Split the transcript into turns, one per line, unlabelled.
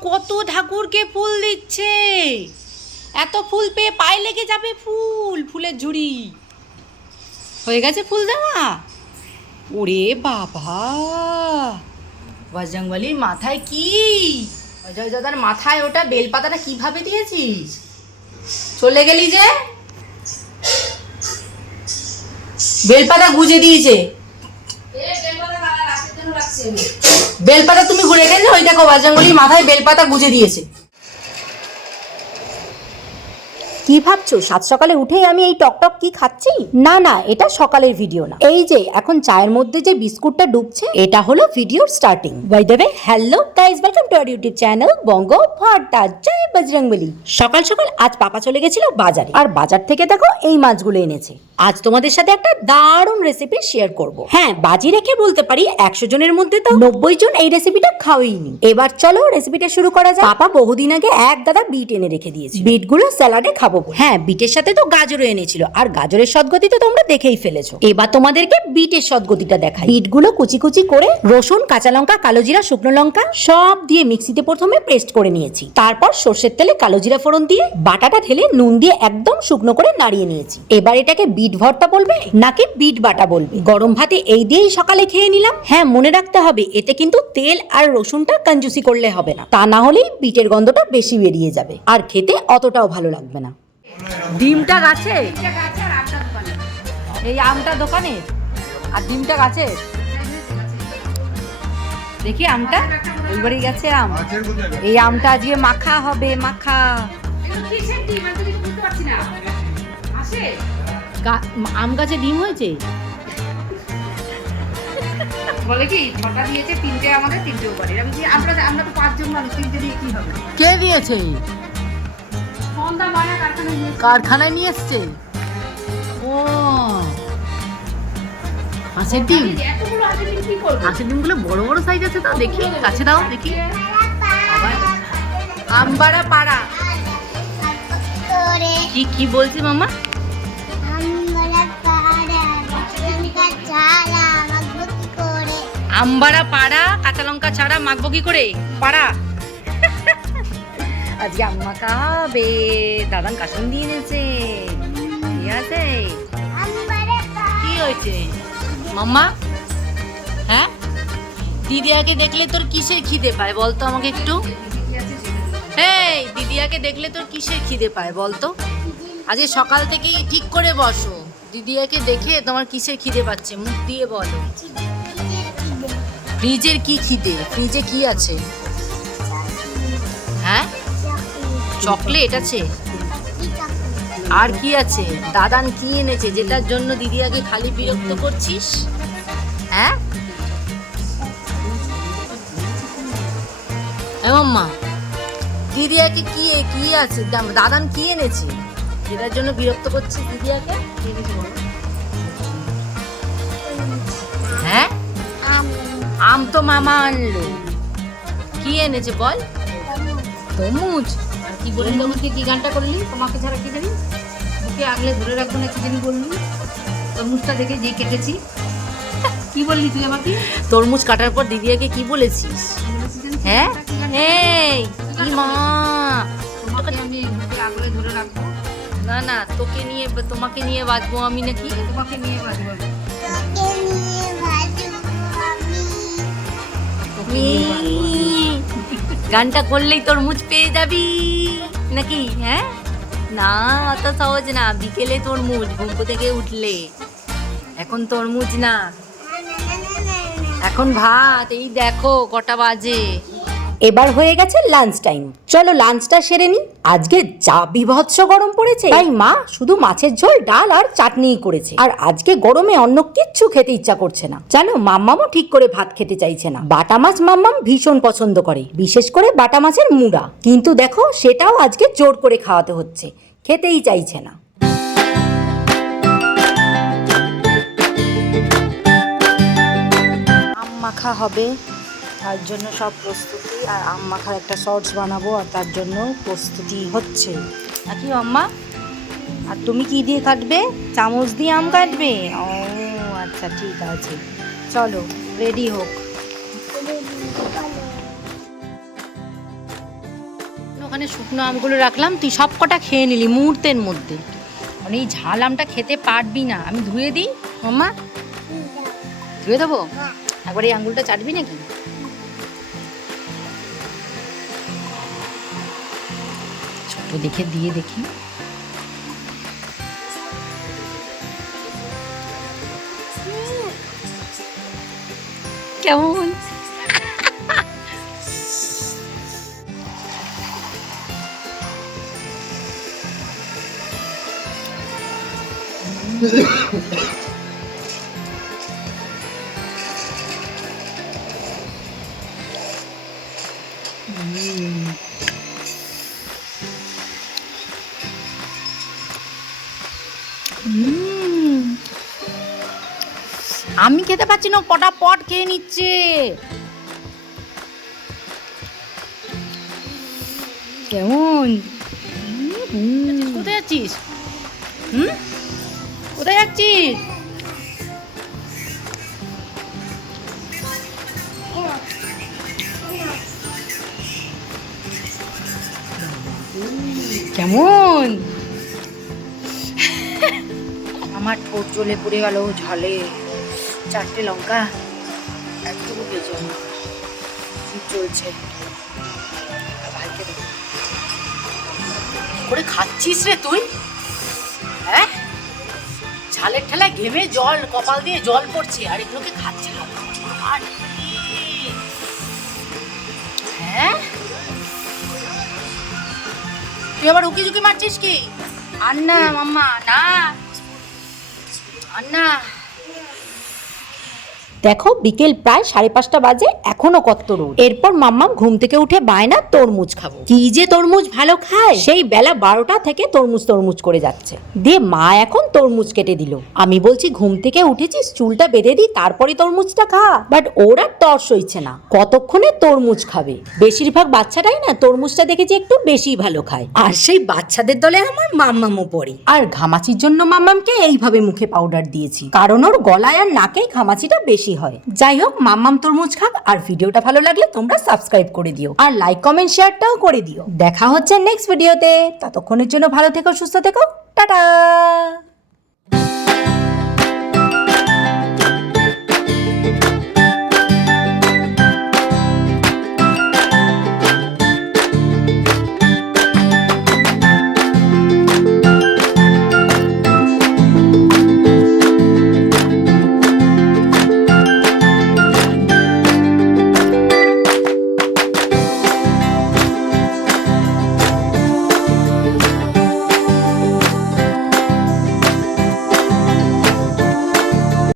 কত ঠাকুরকে ফুল দিচ্ছে। এত ফুল পেয়ে পায়ে লেগে যাবে ফুল ফুলের ঝুড়ি। হয়ে গেছে ফুল দেওয়া? ওরে বাবা! বজরংবলির মাথায় কি? অজয় দাদার মাথায় ওটা বেলপাতাটা কীভাবে দিয়েছিস? চলে গেলি যে? বেলপাতা গুজে দিয়েছে। বেলপাতা তুমি ঘুরে গেলে ওই দেখো বাজাঙ্গলি মাথায় বেলপাতা গুজে দিয়েছে।
কি ভাবছ? সাত সকালে উঠেই আমি এই টকটক কি খাচ্ছি? না না, এটা সকালের ভিডিও না। এই যে, এখন চায়ের মধ্যে যে বিস্কুটটা ডুবছে, এটা হলো ভিডিওর starting by the way hello guys welcome to our YouTube channel বঙ্গ ভাটা জয় বজরংবলী সকাল সকাল আজ পাপা চলে গেছিল বাজারে। আর বাজার থেকে দেখো, এই মাছগুলো এনেছে। আজ তোমাদের সাথে একটা দারুণ রেসিপি শেয়ার করব। হ্যাঁ বাজি রেখে বলতে পারি, একশো জনের মধ্যে তো নব্বই জন এই রেসিপিটা খাওয়াইনি। এবার চলো রেসিপিটা শুরু করা যায় পাপা বহুদিন আগে এক গাদা বিট এনে রেখে দিয়েছে বিটগুলো স্যালাডে খাব। বলে। হ্যাঁ বিটের সাথে তো গাজরও এনেছিল। আর গাজরের সদগতি তো তোমরা দেখেই ফেলেছো। এবার তোমাদেরকে বিটের সদগতিটা দেখাই। বিটগুলো কুচি কুচি করে রসুন, কাঁচা লঙ্কা, কালো জিরা, শুকনো লঙ্কা সব দিয়ে মিক্সিতে প্রথমে পেস্ট করে নিয়েছি। তারপর সর্ষের তেলে কালো জিরা ফোড়ন দিয়ে বাটাটা ঢেলে নুন দিয়ে একদম শুকনো করে নাড়িয়ে নিয়েছি। এবার এটাকে বিট ভর্তা বলবে নাকি বিট বাটা বলবে? গরম ভাতে এই দিয়েই সকালে খেয়ে নিলাম। হ্যাঁ মনে রাখতে হবে, এতে কিন্তু তেল আর রসুনটা কঞ্জুসি করলে হবে না। তা না হলেই বিটের গন্ধটা বেশি বেরিয়ে যাবে। আর খেতে অতটাও ভালো লাগবে না।
ডিমটা গাছে এই আমটা দোকানে? আর ডিমটা গাছে দেখি আমটা? ওইবারই গেছে আম। এই আমটা আজকে মাখা হবে মাখা। আম গাছে ডিম হয়েছে?
বলে কি ছটা দিয়েছে তিনটে আমাদের তিনটে আমি আমরা আমরা তো পাঁচজন মানুষ তিনটে দিয়ে কি হবে?
কে দিয়েছে?
কারখানায় নিয়ে
কারখানায় এসছে? ও। হাঁসের ডিম? হাঁসের ডিমগুলো বড় বড় সাইজ আছে তো দেখি কাছে দাও দেখি। আমবাড়া পাড়া। কি কি বলছি মামা? আমবাড়া পাড়া কাঁচা লঙ্কা ছাড়া মাখবো কি করে? পাড়া। আজকে আম্মা খাবে দাদান কাসন দিয়ে এনেছে ঠিক আছে কি হয়েছে? মাম্মা? হ্যাঁ? দিদিয়াকে দেখলে তোর কিসের খিদে পায় বলতো আমাকে একটু? এই, দিদিয়াকে দেখলে তোর কিসের খিদে পায় বলতো? আজকে সকাল থেকেই ঠিক করে বসো। দিদিয়াকে দেখে তোমার কিসের খিদে পাচ্ছে মুখ দিয়ে বলো। ফ্রিজের কি খিদে? ফ্রিজে কি আছে? হ্যাঁ? চকলেট আছে? আর কি আছে? দাদান কি এনেছে? যেটার জন্য দিদিয়াকে খালি বিরক্ত করছিস? হ্যাঁ? মা দিদিয়াকে কি কি আছে? দাদান কি এনেছে? যেটার জন্য বিরক্ত করছিস দিদিয়াকে হ্যাঁ? আম তো মামা আনলো। কি এনেছে বল? তরমুজ
আর কি বললি তরমুজকে কি গানটা করলি? তোমাকে ছাড়া কি জানি? বুকে আগলে ধরে রাখব না কি জানি বললি। তরমুজটা দেখে যে কেটেছি। কি বললি তুই আমাকে?
তরমুজ কাটার পর দিদিয়াকে কি বলেছিস? হ্যাঁ? এই কি মা
তোমাকে আমি আগলে ধরে রাখব।
না না তোকে নিয়ে তোমাকে নিয়ে বাঁচবো আমি নাকি?
তোমাকে নিয়ে বাজবো
গানটা করলেই তরমুজ পেয়ে যাবি। নাকি হ্যাঁ? না, অত সহজ না। বিকেলে তরমুজ ঘুম থেকে উঠলে। এখন তরমুজ না। এখন ভাত, এই দেখো, কটা বাজে।
এবার হয়ে গেছে লাঞ্চ টাইম চলো লাঞ্চটা সেরে নি। আজকে যা বিভৎস গরম পড়েছে। তাই মা শুধু মাছের ঝোল, ডাল আর চাটনিই করেছে। আর আজকে গরমে অন্য কিচ্ছু খেতে ইচ্ছা করছে না। জানো, মাম্মামও ঠিক করে ভাত খেতে চাইছে না। বাটা মাছ মাম্মাম ভীষণ পছন্দ করে, বিশেষ করে বাটা মাছের মুড়া। কিন্তু দেখো, সেটাও আজকে জোর করে খাওয়াতে হচ্ছে। খেতেই চাইছে না। মাখা হবে। তার জন্য সব প্রস্তুতি আর আম মাখার একটা শর্টস বানাবো আর তার জন্য প্রস্তুতি হচ্ছে। নাকি আম্মা? আর তুমি কি দিয়ে কাটবে? চামচ দিয়ে আম কাটবে? ও আচ্ছা ঠিক আছে। চলো রেডি হোক।
ওখানে শুকনো আমগুলো রাখলাম তুই সব কটা খেয়ে নিলি মুহূর্তের মধ্যে। মানে এই ঝাল আমটা খেতে পারবি না। আমি ধুয়ে দিই মাম্মা ধুয়ে দেবো? একবার এই আঙ্গুলটা চাটবি নাকি? ছোট দেখে দিয়ে দেখি কেমন উম। আমি খেতে পাচ্ছি না পটা পট খেয়ে নিচ্ছে। কেমন? কোথায় যাচ্ছিস? হুম? কোথায় যাচ্ছিস? কেমন? আমার ঠোঁট জ্বলে পড়ে গেল ঝালে। চারটে লঙ্কা একটু ভেজে শীত চলছে। ভাইকে করে খাচ্ছিস রে তুই? হ্যাঁ? ঝালের ঠেলায় ঘেমে জল, কপাল দিয়ে জল পড়ছে। আর এগুলোকে খাচ্ছিল আর হ্যাঁ? তুই আবার উকি ঝুঁকি মারছিস কি? আর না মাম্মা, না। আর না
দেখো বিকেল প্রায় সাড়ে পাঁচটা বাজে এখনও কত রোদ। এরপর মাম্মাম ঘুম থেকে উঠে বায়না তরমুজ খাব। কি যে তরমুজ ভালো খায়? সেই বেলা বারোটা থেকে তরমুজ তরমুজ করে যাচ্ছে। দিয়ে মা এখন তরমুজ কেটে দিল। আমি বলছি ঘুম থেকে উঠেছিস? চুলটা বেঁধে দিই তারপরে তরমুজটা খা। বাট ওর আর তর সইছে না। কতক্ষণে তরমুজ খাবে? বেশিরভাগ বাচ্চাটাই না তরমুজটা দেখেছি একটু বেশি ভালো খায়। আর সেই বাচ্চাদের দলে আমার মাম্মামও পড়ে। আর ঘামাচির জন্য মাম্মামকে এইভাবে মুখে পাউডার দিয়েছি। কারণ ওর গলায় আর নাকেই ঘামাচিটা বেশি হয়। যাই হোক, মাম্মাম তরমুজ খাক আর ভিডিওটা ভালো লাগলে তোমরা সাবস্ক্রাইব করে দিও। আর লাইক কমেন্ট শেয়ারটাও করে দিও। দেখা হচ্ছে নেক্সট ভিডিওতে ততক্ষণের জন্য ভালো থেকো, সুস্থ থেকো। টাটা!